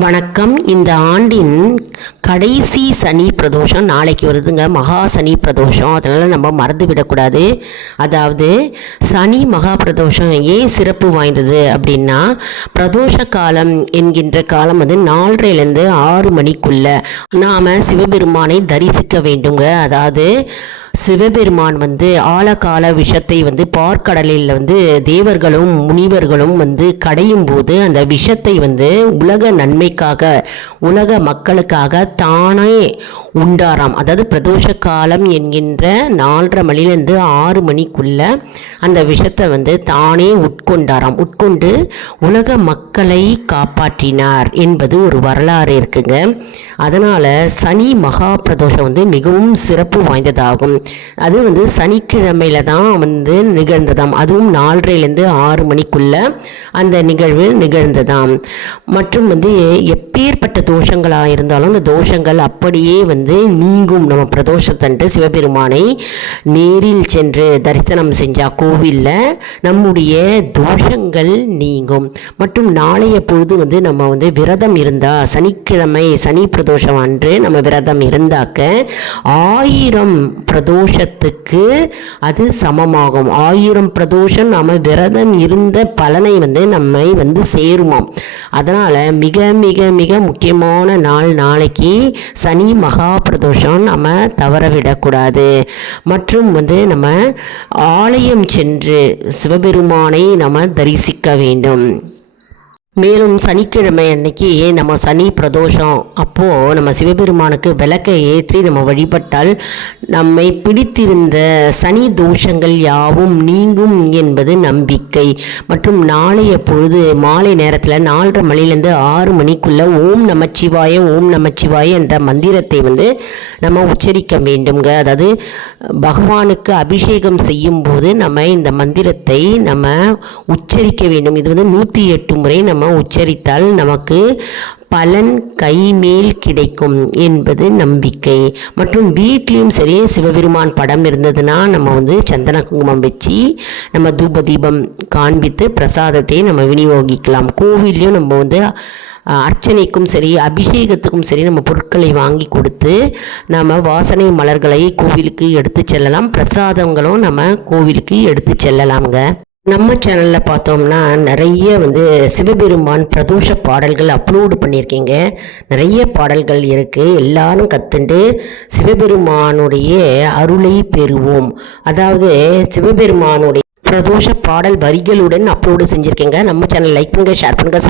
வணக்கம். இந்த ஆண்டின் கடைசி சனி பிரதோஷம் நாளைக்கு வருதுங்க. மகா சனி பிரதோஷம். அதனால் நம்ம மறந்து விடக்கூடாது. அதாவது சனி மகா பிரதோஷம் ஏன் சிறப்பு வாய்ந்தது அப்படின்னா, பிரதோஷ காலம் என்கின்ற காலம் வந்து 4:30லேருந்து 6 மணிக்குள்ள நாம் சிவபெருமானை தரிசிக்க வேண்டுங்க. அதாவது சிவபெருமான் வந்து ஆழகால விஷத்தை வந்து பார்க்கடலில் வந்து தேவர்களும் முனிவர்களும் வந்து கடையும் போது அந்த விஷத்தை வந்து உலக நன்மைக்காக, உலக மக்களுக்காக தானே உண்டாராம். அதாவது பிரதோஷ காலம் என்கின்ற 4:30 மணிலேருந்து 6 மணிக்குள்ள அந்த விஷத்தை வந்து தானே உட்கொண்டாராம். உட்கொண்டு உலக மக்களை காப்பாற்றினார் என்பது ஒரு வரலாறு இருக்குங்க. அதனால் சனி மகா பிரதோஷம் வந்து மிகவும் சிறப்பு வாய்ந்ததாகும். அது வந்து சனிக்கிழமையில தான் வந்து நிகழ்ந்ததாம். அதுவும் 4:30லேருந்து 6 மணிக்குள்ள அந்த நிகழ்வு நிகழ்ந்ததாம். மற்றும் வந்து எப்பேற்பட்ட தோஷங்களாக இருந்தாலும் அந்த தோஷங்கள் அப்படியே வந்து நீங்கும். நம்ம பிரதோஷத்தன்று சிவபெருமானை நேரில் சென்று தரிசனம் செஞ்சால் கோவிலில் நம்முடைய தோஷங்கள் நீங்கும். மற்றும் நாளைய பொழுது வந்து நம்ம வந்து விரதம் இருந்தால், சனிக்கிழமை சனி பிரதோஷம் அன்று நம்ம விரதம் இருந்தாக்க 1000 பிரதோஷத்துக்கு அது சமமாகும். 1000 பிரதோஷம் நம்ம விரதம் இருந்த பலனை வந்து நம்மை வந்து சேருமாம். அதனால் மிக மிக மிக முக்கியமான நாள் நாளைக்கு சனி மகா பிரதோஷம் நம்ம தவறவிடக்கூடாது. மற்றும் வந்து நம்ம ஆலயம் சென்று சிவபெருமானை நம்ம தரிசிக்க வேண்டும். மேலும் சனிக்கிழமை அன்னைக்கு நம்ம சனி பிரதோஷம் அப்போது நம்ம சிவபெருமானுக்கு விளக்கை ஏற்றி நம்ம வழிபட்டால் நம்மை பிடித்திருந்த சனி தோஷங்கள் யாவும் நீங்கும் என்பது நம்பிக்கை. மற்றும் நாளைய பொழுது மாலை நேரத்தில் 4:30 மணிலேருந்து 6 மணிக்குள்ள ஓம் நமச்சிவாய ஓம் நமச்சிவாய என்ற மந்திரத்தை வந்து நம்ம உச்சரிக்க வேண்டுங்க. அதாவது பகவானுக்கு அபிஷேகம் செய்யும் போது நம்ம இந்த மந்திரத்தை நம்ம உச்சரிக்க வேண்டும். இது வந்து 108 முறை நம்ம உச்சரித்தால் நமக்கு பலன் கைமேல் கிடைக்கும் என்பது நம்பிக்கை. மற்றும் வீட்லேயும் சரி சிவபெருமான் படம் இருந்ததுன்னா நம்ம வந்து சந்தன குங்குமம் வச்சு நம்ம தூப தீபம் காண்பித்து பிரசாதத்தை நம்ம விநியோகிக்கலாம். கோவில்லையும் நம்ம வந்து அர்ச்சனைக்கும் சரி அபிஷேகத்துக்கும் சரி நம்ம பொருட்களை வாங்கி கொடுத்து நம்ம வாசனை மலர்களை கோவிலுக்கு எடுத்து செல்லலாம். பிரசாதங்களும் நம்ம கோவிலுக்கு எடுத்து செல்லலாம்ங்க. நம்ம சேனலில் பார்த்தோம்னா நிறைய வந்து சிவபெருமான் பிரதோஷ பாடல்கள் அப்லோடு பண்ணியிருக்கீங்க. நிறைய பாடல்கள் இருக்குது. எல்லாரும் கற்றுண்டு சிவபெருமானுடைய அருளை பெறுவோம். அதாவது சிவபெருமானுடைய பிரதோஷ பாடல் வரிகளுடன் அப்லோடு செஞ்சுருக்கீங்க. நம்ம சேனல் லைக் பண்ணுங்கள், ஷேர் பண்ணுங்கள்,